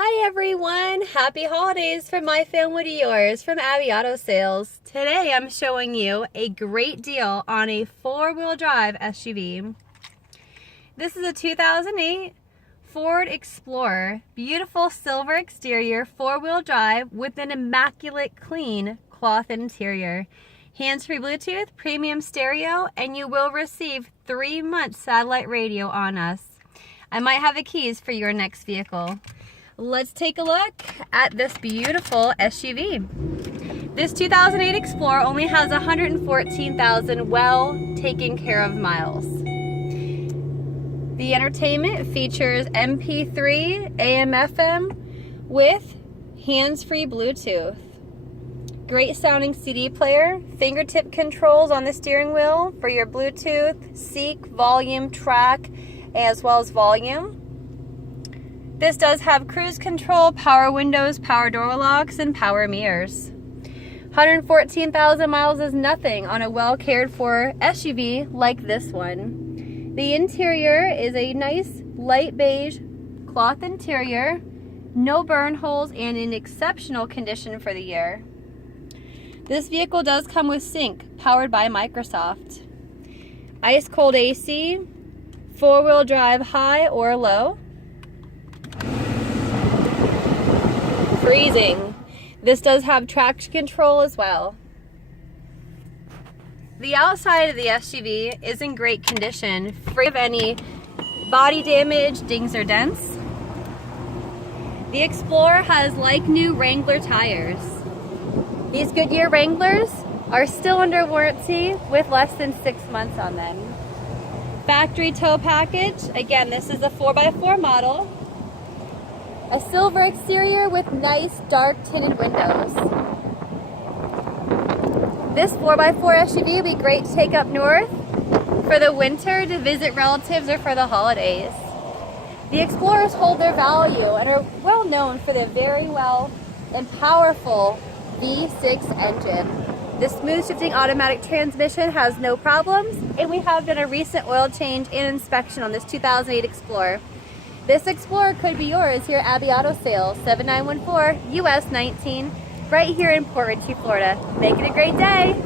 Hi everyone! Happy holidays from my family to yours from Abbey Auto Sales. Today I'm showing you a great deal on a four-wheel drive SUV. This is a 2008 Ford Explorer. Beautiful silver exterior, four-wheel drive with an immaculate clean cloth interior. Hands-free Bluetooth, premium stereo, and you will receive 3 months satellite radio on us. I might have the keys for your next vehicle. Let's take a look at this beautiful SUV. This 2008 Explorer only has 114,000 well taken care of miles. The entertainment features MP3, AM/FM with hands-free Bluetooth. Great sounding CD player, fingertip controls on the steering wheel for your Bluetooth, seek, volume, track, as well as volume. This does have cruise control, power windows, power door locks, and power mirrors. 114,000 miles is nothing on a well cared for SUV like this one. The interior is a nice light beige cloth interior, no burn holes, and in exceptional condition for the year. This vehicle does come with sync, powered by Microsoft. Ice cold AC, four-wheel drive high or low. Freezing. This does have traction control as well. The outside of the SUV is in great condition, free of any body damage, dings, or dents. The Explorer has like new Wrangler tires. These Goodyear Wranglers are still under warranty with less than 6 months on them. Factory tow package. Again, this is a 4x4 model. A silver exterior with nice dark tinted windows. This 4x4 SUV would be great to take up north for the winter, to visit relatives, or for the holidays. The Explorers hold their value and are well known for their very well and powerful V6 engine. The smooth shifting automatic transmission has no problems, and we have done a recent oil change and inspection on this 2008 Explorer. This Explorer could be yours here at Abbey Auto Sales, 7914 US 19, right here in Port Richey, Florida. Make it a great day!